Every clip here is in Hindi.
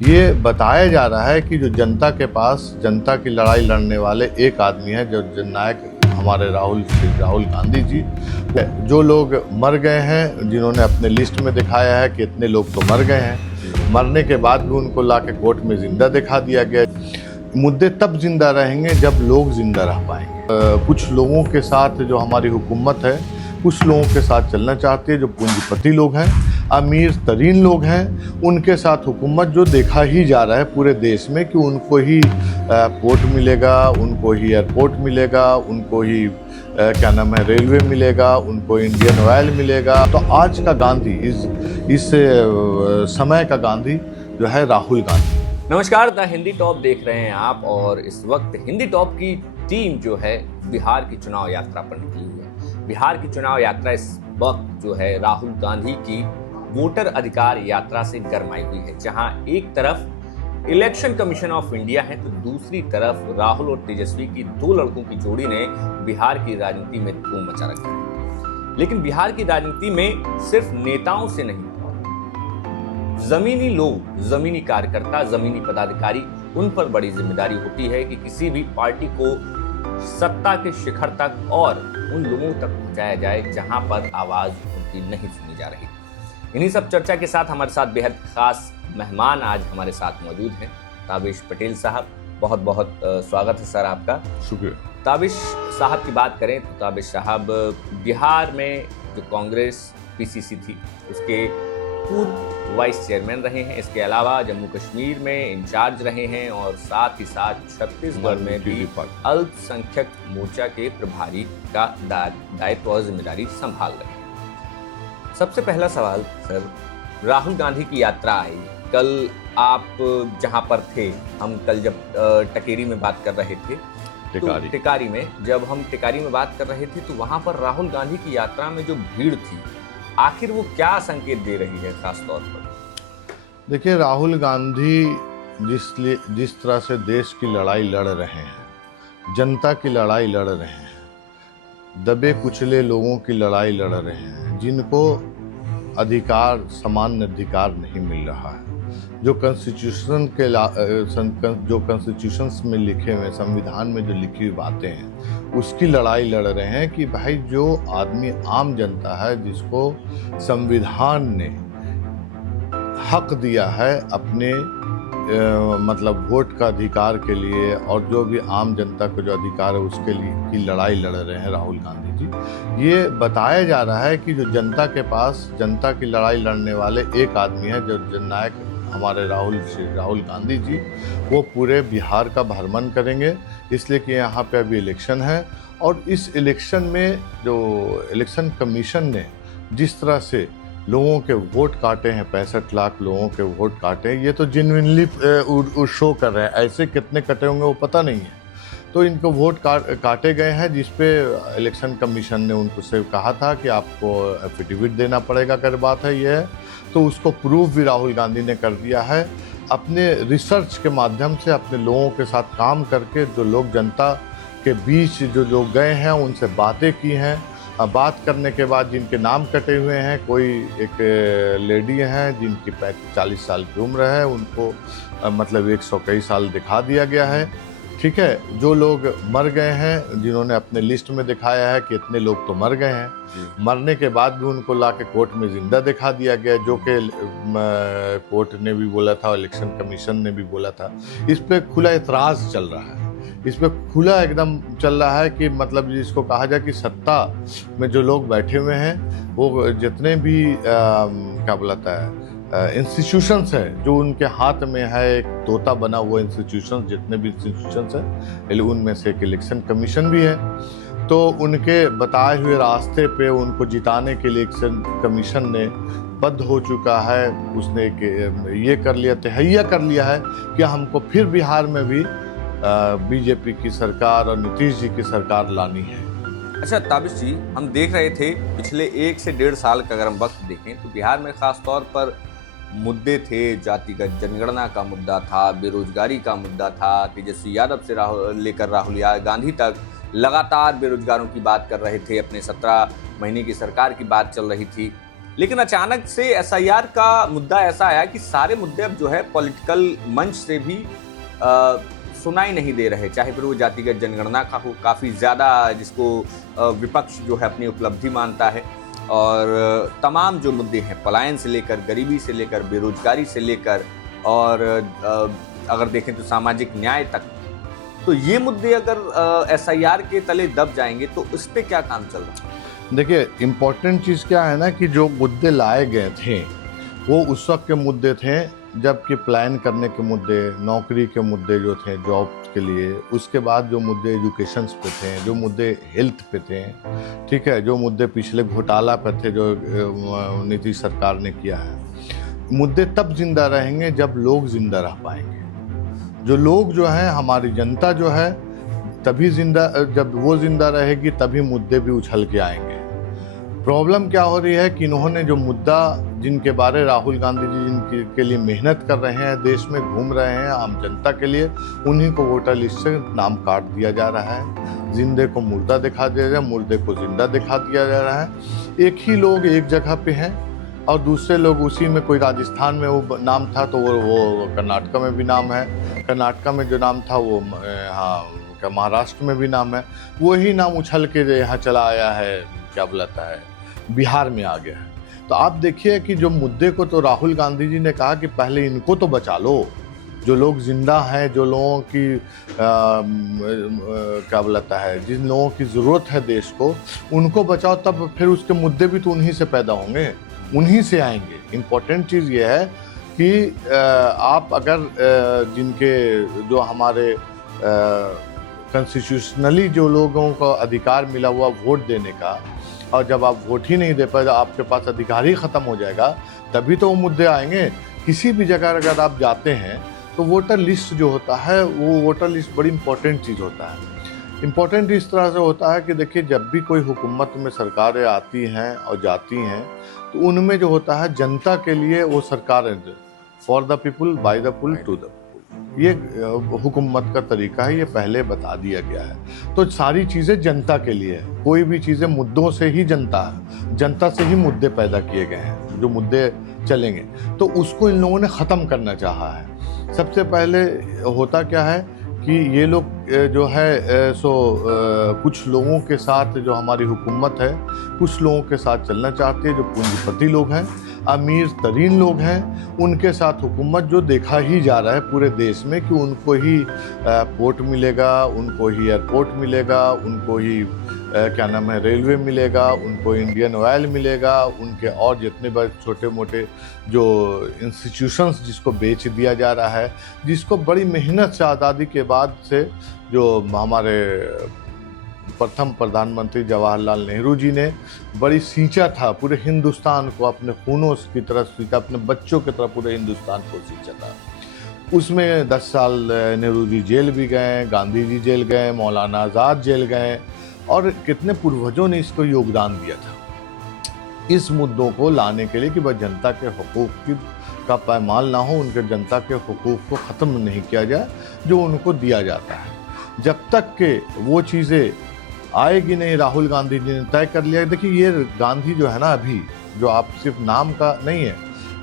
ये बताया जा रहा है कि जो जनता के पास जनता की लड़ाई लड़ने वाले एक आदमी है, जो जननायक हमारे राहुल गांधी जी। जो लोग मर गए हैं, जिन्होंने अपने लिस्ट में दिखाया है कि इतने लोग तो मर गए हैं, मरने के बाद भी उनको लाके कोर्ट में जिंदा दिखा दिया गया। मुद्दे तब जिंदा रहेंगे जब लोग जिंदा रह पाएंगे। कुछ लोगों के साथ जो हमारी हुकूमत है, कुछ लोगों के साथ चलना चाहती है, जो पूंजीपति लोग हैं, अमीर तरीन लोग हैं, उनके साथ हुकूमत जो देखा ही जा रहा है पूरे देश में कि उनको ही पोर्ट मिलेगा, उनको ही एयरपोर्ट मिलेगा, उनको ही क्या नाम है रेलवे मिलेगा, उनको इंडियन ऑयल मिलेगा। तो आज का गांधी, इस समय का गांधी जो है राहुल गांधी। नमस्कार, द हिंदी टॉप देख रहे हैं आप, और इस वक्त हिंदी टॉप की टीम जो है बिहार की चुनाव यात्रा पर निकली हुई है। बिहार की चुनाव यात्रा इस वक्त जो है राहुल गांधी की वोटर अधिकार यात्रा से गरमाई हुई है, जहां एक तरफ इलेक्शन कमीशन ऑफ इंडिया है तो दूसरी तरफ राहुल और तेजस्वी की दो लड़कों की जोड़ी ने बिहार की राजनीति में धूम मचा रखा है। लेकिन बिहार की राजनीति में सिर्फ नेताओं से नहीं, जमीनी लोग, जमीनी कार्यकर्ता, जमीनी पदाधिकारी, उन पर बड़ी जिम्मेदारी होती है कि किसी भी पार्टी को सत्ता के शिखर तक और उन लोगों तक पहुंचाया जाए जहां पर आवाज उनकी नहीं सुनी जा रही। इन्हीं सब चर्चा के साथ हमारे साथ बेहद खास मेहमान आज हमारे साथ मौजूद हैं। ताबिश पटेल साहब, बहुत बहुत स्वागत है सर आपका। शुक्रिया। ताबिश साहब की बात करें तो ताबिश साहब बिहार में जो कांग्रेस पीसीसी थी उसके पूर्व वाइस चेयरमैन रहे हैं। इसके अलावा जम्मू कश्मीर में इंचार्ज रहे हैं और साथ ही साथ छत्तीसगढ़ में भी अल्पसंख्यक मोर्चा के प्रभारी का दायित्व और जिम्मेदारी संभाल रहे हैं। सबसे पहला सवाल सर, राहुल गांधी की यात्रा आई कल, आप जहां पर थे, हम कल जब टिकारी में बात कर रहे थे, टिकारी में जब हम टिकारी में बात कर रहे थे तो वहां पर राहुल गांधी की यात्रा में जो भीड़ थी, आखिर वो क्या संकेत दे रही है खास तौर पर? देखिए, राहुल गांधी जिस तरह से देश की लड़ाई लड़ रहे हैं, जनता की लड़ाई लड़ रहे हैं, दबे कुचले लोगों की लड़ाई लड़ रहे हैं, जिनको अधिकार, सामान्य अधिकार नहीं मिल रहा है, जो कॉन्स्टिट्यूशंस में लिखे हुए, संविधान में जो लिखी हुई बातें हैं, उसकी लड़ाई लड़ रहे हैं कि भाई जो आदमी, आम जनता है, जिसको संविधान ने हक दिया है अपने मतलब वोट का अधिकार के लिए, और जो भी आम जनता को जो अधिकार है उसके लिए की लड़ाई लड़ रहे हैं राहुल गांधी जी। ये बताया जा रहा है कि जो जनता के पास जनता की लड़ाई लड़ने वाले एक आदमी है, जो जननायक हमारे राहुल गांधी जी, वो पूरे बिहार का भ्रमण करेंगे, इसलिए कि यहाँ पे अभी इलेक्शन है। और इस इलेक्शन में जो इलेक्शन कमीशन ने जिस तरह से लोगों के वोट काटे हैं, 65 लाख लोगों के वोट काटे हैं, ये तो जेन्युइनली शो कर रहे हैं। ऐसे कितने कटे होंगे वो पता नहीं है। तो इनको वोट काटे गए हैं, जिस पे इलेक्शन कमीशन ने उनको से कहा था कि आपको एफिडेविट देना पड़ेगा, कर बात है ये है। तो उसको प्रूफ भी राहुल गांधी ने कर दिया है अपने रिसर्च के माध्यम से, अपने लोगों के साथ काम करके, जो लोग जनता के बीच जो लोग गए हैं उनसे बातें की हैं। बात करने के बाद जिनके नाम कटे हुए हैं, कोई एक लेडी हैं जिनकी 40 साल की उम्र है, उनको मतलब 100 कई साल दिखा दिया गया है। ठीक है, जो लोग मर गए हैं, जिन्होंने अपने लिस्ट में दिखाया है कि इतने लोग तो मर गए हैं, मरने के बाद भी उनको लाके कोर्ट में जिंदा दिखा दिया गया, जो कि कोर्ट ने भी बोला था, इलेक्शन कमीशन ने भी बोला था। इस पे खुला एतराज़ चल रहा है, इस पे खुला एकदम चल रहा है कि मतलब जिसको कहा जाए कि सत्ता में जो लोग बैठे हुए हैं, वो जितने भी क्या बुलाता है इंस्टीट्यूशंस हैं, जो उनके हाथ में है, एक तोता बना हुआ इंस्टीट्यूशंस, जितने भी इंस्टीट्यूशंस हैं, उनमें से एक इलेक्शन कमीशन भी है। तो उनके बताए हुए रास्ते पे उनको जिताने के लिए इलेक्शन कमीशन ने बद्ध हो चुका है। उसने ये कर लिया, तहैया कर लिया है कि हमको फिर बिहार में भी बीजेपी की सरकार और नीतीश जी की सरकार लानी है। अच्छा ताबिश जी, हम देख रहे थे पिछले 1 से 1.5 साल का अगर हम वक्त देखें तो बिहार में खास तौर पर मुद्दे थे। जातिगत जनगणना का मुद्दा था, बेरोजगारी का मुद्दा था, तेजस्वी यादव से लेकर राहुल गांधी तक लगातार बेरोजगारों की बात कर रहे थे, अपने 17 महीने की सरकार की बात चल रही थी। लेकिन अचानक से एसआईआर का मुद्दा ऐसा आया कि सारे मुद्दे अब जो है पॉलिटिकल मंच से भी सुनाई नहीं दे रहे, चाहे फिर वो जातिगत जनगणना का हो, काफ़ी ज़्यादा जिसको विपक्ष जो है अपनी उपलब्धि मानता है, और तमाम जो मुद्दे हैं पलायन से लेकर, गरीबी से लेकर, बेरोजगारी से लेकर, और अगर देखें तो सामाजिक न्याय तक, तो ये मुद्दे अगर एसआईआर के तले दब जाएंगे तो उस पर क्या काम चल रहा है? देखिए, इम्पोर्टेंट चीज़ क्या है ना कि जो मुद्दे लाए गए थे वो उस वक्त के मुद्दे थे जबकि प्लान करने के मुद्दे, नौकरी के मुद्दे जो थे जॉब के लिए, उसके बाद जो मुद्दे एजुकेशन पे थे, जो मुद्दे हेल्थ पे थे, ठीक है, जो मुद्दे पिछले घोटाला पे थे जो नीतीश सरकार ने किया है। मुद्दे तब जिंदा रहेंगे जब लोग जिंदा रह पाएंगे। जो लोग जो हैं, हमारी जनता जो है, तभी जिंदा, जब वो जिंदा रहेगी तभी मुद्दे भी उछल के आएंगे। प्रॉब्लम क्या हो रही है कि इन्होंने जो मुद्दा, जिनके बारे राहुल गांधी जी जिनके लिए मेहनत कर रहे हैं, देश में घूम रहे हैं आम जनता के लिए, उन्हीं को वोटर लिस्ट से नाम काट दिया जा रहा है। जिंदे को मुर्दा दिखा दिया जा रहा है, मुर्दे को जिंदा दिखा दिया जा रहा है। एक ही लोग एक जगह पे हैं और दूसरे लोग उसी में, कोई राजस्थान में वो नाम था तो वो कर्नाटक में भी नाम है, कर्नाटक में जो नाम था वो महाराष्ट्र में भी नाम है, वही नाम उछल के यहाँ चला आया है, क्या बुलाता है, बिहार में आ गया है। तो आप देखिए कि जो मुद्दे को तो राहुल गांधी जी ने कहा कि पहले इनको तो बचा लो, जो लोग जिंदा हैं, जो लोगों की क्या बुलाता है, जिन लोगों की ज़रूरत है देश को, उनको बचाओ, तब फिर उसके मुद्दे भी तो उन्हीं से पैदा होंगे, उन्हीं से आएंगे। इम्पोर्टेंट चीज़ ये है कि आप अगर जिनके, जो हमारे कॉन्स्टिट्यूशनली जो लोगों को अधिकार मिला हुआ वोट देने का, और जब आप वोट ही नहीं दे पाए, आपके पास अधिकार ही ख़त्म हो जाएगा, तभी तो वो मुद्दे आएंगे। किसी भी जगह अगर आप जाते हैं तो वोटर लिस्ट जो होता है, वो वोटर लिस्ट बड़ी इंपॉर्टेंट चीज़ होता है। इम्पॉर्टेंट इस तरह से होता है कि देखिए, जब भी कोई हुकूमत में सरकारें आती हैं और जाती हैं तो उनमें जो होता है, जनता के लिए वो सरकार, for the people, by the people, to the people, ये हुकूमत का तरीका है, ये पहले बता दिया गया है। तो सारी चीज़ें जनता के लिए है, कोई भी चीज़ें मुद्दों से ही जनता से ही मुद्दे पैदा किए गए हैं, जो मुद्दे चलेंगे, तो उसको इन लोगों ने ख़त्म करना चाहा है। सबसे पहले होता क्या है कि ये लोग जो है कुछ लोगों के साथ, जो हमारी हुकूमत है, कुछ लोगों के साथ चलना चाहती है, जो पूंजीपति लोग हैं, अमीर तरीन लोग हैं, उनके साथ हुकूमत, जो देखा ही जा रहा है पूरे देश में कि उनको ही पोर्ट मिलेगा, उनको ही एयरपोर्ट मिलेगा, उनको ही क्या नाम है, रेलवे मिलेगा, उनको इंडियन ऑयल मिलेगा, उनके और जितने बड़े छोटे मोटे जो इंस्टीट्यूशंस जिसको बेच दिया जा रहा है, जिसको बड़ी मेहनत से आज़ादी के बाद से जो हमारे प्रथम प्रधानमंत्री जवाहरलाल नेहरू जी ने बड़ी सींचा था, पूरे हिंदुस्तान को अपने खूनों की तरह सींचा, अपने बच्चों की तरह पूरे हिंदुस्तान को सींचा था। उसमें 10 साल नेहरू जी जेल भी गए, गांधी जी जेल गए, मौलाना आज़ाद जेल गए, और कितने पूर्वजों ने इसको योगदान दिया था इस मुद्दों को लाने के लिए कि वह जनता के हुकूक का पायमाल ना हो, उनके जनता के हुकूक को ख़त्म नहीं किया जाए जो उनको दिया जाता है। जब तक के वो चीज़ें आएगी नहीं, राहुल गांधी जी ने तय कर लिया। देखिए, ये गांधी जो है ना, अभी जो आप सिर्फ नाम का नहीं है,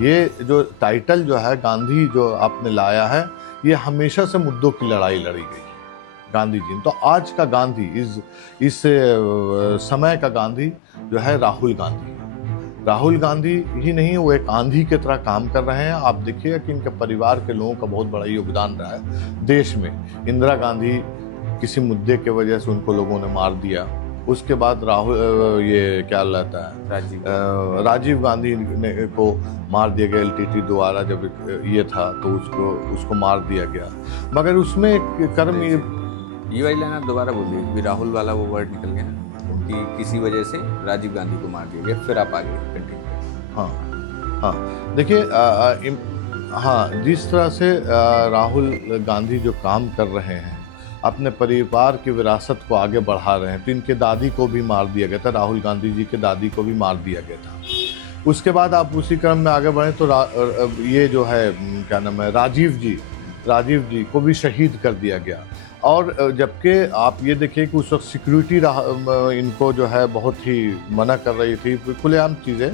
ये जो टाइटल जो है गांधी जो आपने लाया है, ये हमेशा से मुद्दों की लड़ाई लड़ी गई गांधी जी। तो आज का गांधी, इस समय का गांधी जो है राहुल गांधी ही नहीं, वो एक आंधी की तरह काम कर रहे हैं। आप देखिएगा कि इनके परिवार के लोगों का बहुत बड़ा योगदान रहा है देश में। इंदिरा गांधी किसी मुद्दे के वजह से उनको लोगों ने मार दिया, उसके बाद ये क्या लगता है, राजीव गांधी को मार दिया गया एलटीटी द्वारा, जब ये था तो उसको मार दिया गया। मगर उसमें एक कर्म, ये वाली लाइन आप दोबारा बोलिए, राहुल वाला वो वर्ड निकल गया कि किसी वजह से राजीव गांधी को मार दिया गया, फिर आप आगे कंटिन्यू। हाँ, देखिए, हाँ, जिस तरह से राहुल गांधी जो काम कर रहे हैं, अपने परिवार की विरासत को आगे बढ़ा रहे हैं, तो इनके दादी को भी मार दिया गया था, राहुल गांधी जी के दादी को भी मार दिया गया था। उसके बाद आप उसी क्रम में आगे बढ़ें तो ये जो है क्या नाम है, राजीव जी को भी शहीद कर दिया गया। और जबकि आप ये देखिए कि उस वक्त सिक्योरिटी इनको जो है बहुत ही मना कर रही थी, खुलेआम चीज़ें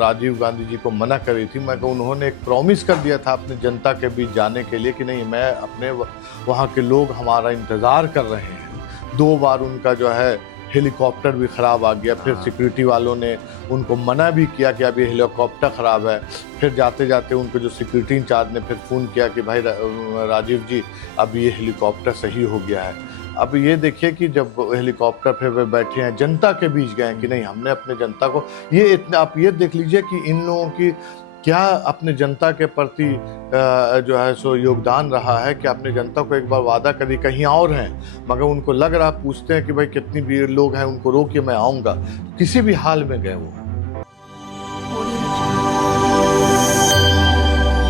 राजीव गांधी जी को मना कर रही थी। मगर उन्होंने एक प्रॉमिस कर दिया था अपने जनता के बीच जाने के लिए कि नहीं, मैं अपने वहाँ के लोग हमारा इंतज़ार कर रहे हैं। 2 बार उनका जो है हेलीकॉप्टर भी ख़राब आ गया, फिर सिक्योरिटी वालों ने उनको मना भी किया कि अब ये हेलीकॉप्टर ख़राब है। फिर जाते जाते उनको जो सिक्योरिटी इंचार्ज ने फिर फ़ोन किया कि भाई राजीव जी, अब ये हेलीकॉप्टर सही हो गया है। अब ये देखिए कि जब हेलीकॉप्टर फिर वे बैठे हैं, जनता के बीच गए कि नहीं, हमने अपने जनता को ये इतना, आप ये देख लीजिए कि इन लोगों की क्या अपने जनता के प्रति जो है सो योगदान रहा है कि अपने जनता को एक बार वादा करी कहीं और हैं, मगर उनको लग रहा, पूछते हैं कि भाई कितनी भी लोग हैं, उनको रोकिए मैं आऊँगा, किसी भी हाल में गए वो।